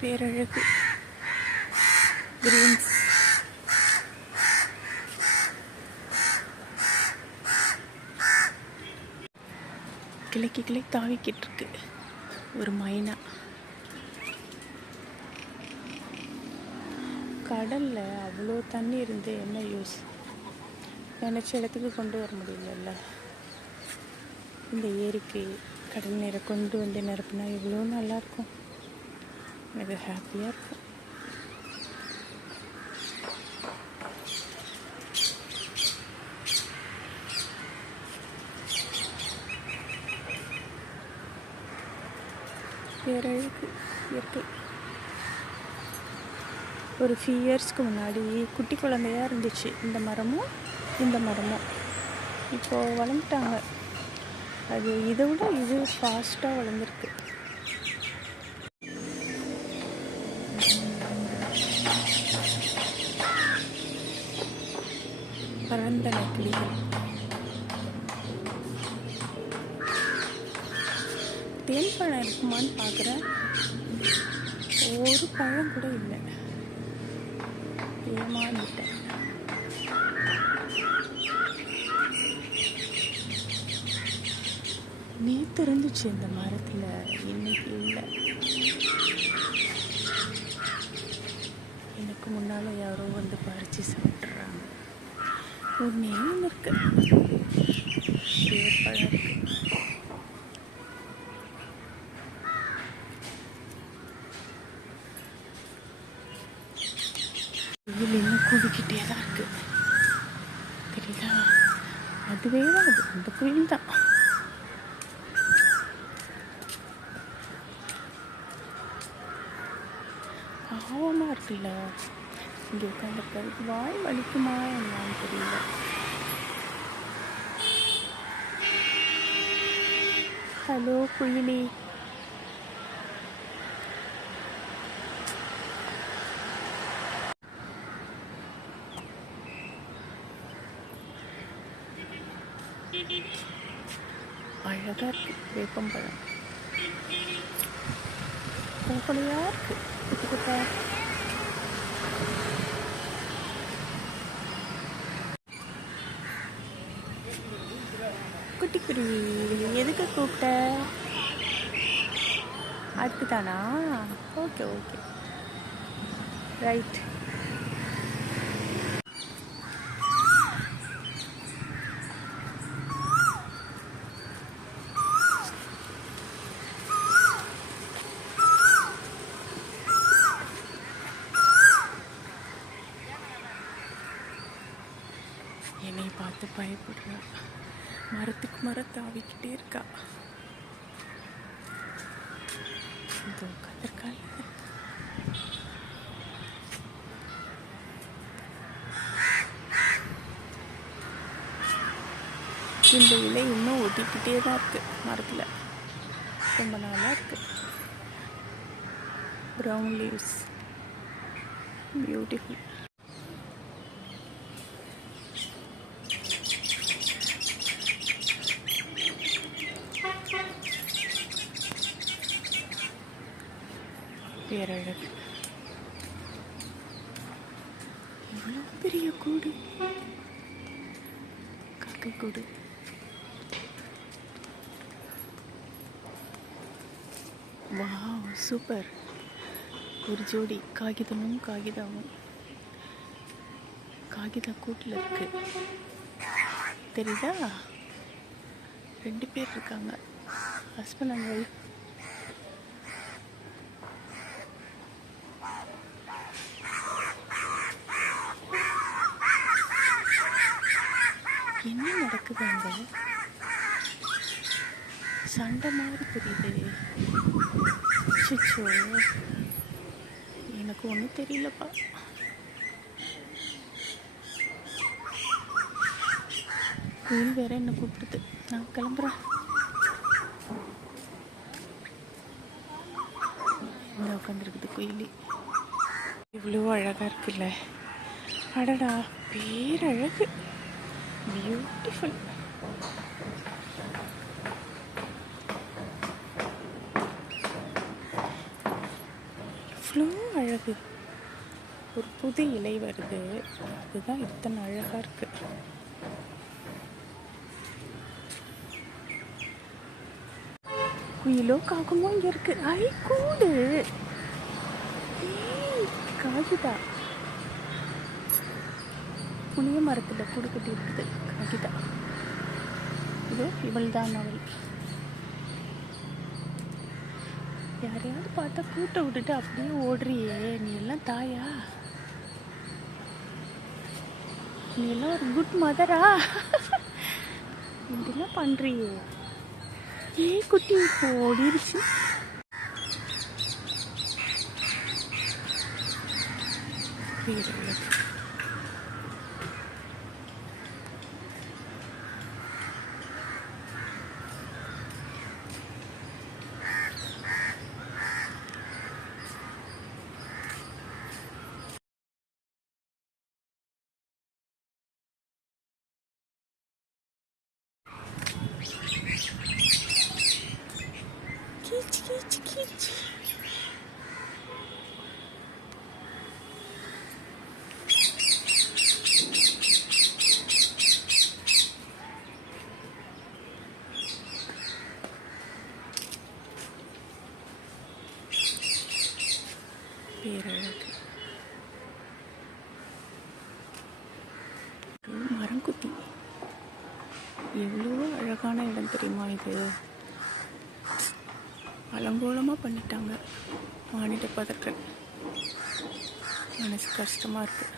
பேரழகு கிரீன்ஸ். கிளைக்கு கிளை தாவிக்கிட்டு இருக்கு ஒரு மைனா. கடல்ல அவ்வளோ தண்ணி இருந்து என்ன யூஸ்? நினச்ச இடத்துக்கு கொண்டு வர முடியல. இந்த ஏரிக்கு கடல் நீரை கொண்டு வந்து நிரப்புனா எவ்வளோ நல்லாயிருக்கும். எனக்கு ஹாப்பியாக இருக்கும். பேரழகு இயற்கை. ஒரு ஃபியூ இயர்ஸ்க்கு முன்னாடி குட்டி குழந்தையாக இருந்துச்சு இந்த மரமும் இந்த மரமும். இப்போது வளர்ந்துட்டாங்க. அது இதை விட இது ஃபாஸ்ட்டாக வளர்ந்துருக்கு. பரந்தன கிளிகள். தேன் பழம் இருக்குமான்னு பார்க்குறேன். ஒரு பழம் கூட இல்லை. ஏமாந்துட்டேன். நேற்று இருந்துச்சு இந்த மரத்தில், இன்னைக்கு இல்லை. எனக்கு முன்னால் யாரோ வந்து பறித்து சாப்பிட்றாங்க. ஒன்றே ஒன்று இருக்கு, பழம் இருக்கு. வெயில் இன்னும் கூடிக்கிட்டே தான் இருக்கு. தெரியுதா? அதுவே தான், அது அந்த குயில் தான். பாவமாக இருக்குல்ல இங்கே உட்காந்துருக்காரு. வாய் வலிக்குமா என்னன்னு தெரியல. ஹலோ குயிலி. அழகாக இருக்கு வேப்பம்பழம். பூக்களையாக இருக்கு. குட்டி குட்டா குட்டி குருவி எதுக்கு கூப்பிட்ட? அதுக்கு தானா? Okay okay right. என்னை பார்த்து பயப்படுறா. மரத்துக்கு மரம் தாவிக்கிட்டே இருக்கா. இதோ கத்திரிக்காய். இந்த இலை இன்னும் ஒட்டிக்கிட்டே தான் இருக்கு மரத்தில். ரொம்ப நாளாக இருக்கு. Brown leaves, beautiful. பேரழகு. எவ்வளோ பெரிய கூடு, காக்கை கூடு. Wow super. ஒரு ஜோடி காகிதமும் காகிதமும். காகித கூட்டில் இருக்கு. தெரியுதா? 2 பேர் இருக்காங்க, ஹஸ்பண்ட் அண்ட் ஒய்ஃப். என்ன நடக்குது அங்கே? சண்டை மாதிரி தெரியுது. சிச்சோ, எனக்கு ஒன்றும் தெரியலப்பா. குயில் வேற என்ன கூப்பிடுது. நான் கிளம்புறேன். இங்கே உட்காந்துருக்குது குயிலி. இவ்வளோ அழகாக இருக்குல்ல. அடடா, பேரழகு, பியூட்டிஃபுல். எவ்வளோ அழகு. ஒரு புது இலை வருது, அதுதான் இத்தனை அழகாக இருக்கு. குயிலோ காகமோ இங்கே இருக்கு. ஐ கூடு காகிதா. புளிய மரத்தில் கூடு கட்டி இருக்குது காகிதா. இது இவள் தான் அவள். யாரையாவது பார்த்தா கூட்டை விட்டுட்டு அப்படியே ஓடுறியே, நீ எல்லாம் தாயா? நீ எல்லாம் ஒரு குட் மதரா? இப்படிலாம் பண்றியே. குட்டி ஓடிருச்சு. கீச் கீச் கீச். பேரழகு. மரங்குத்தி. எவ்வளோ அழகான இடம் தெரியுமா இது? அலங்கோலமாக பண்ணிட்டாங்க. வானிலை பதற்ற மனசு கஷ்டமாக இருக்குது.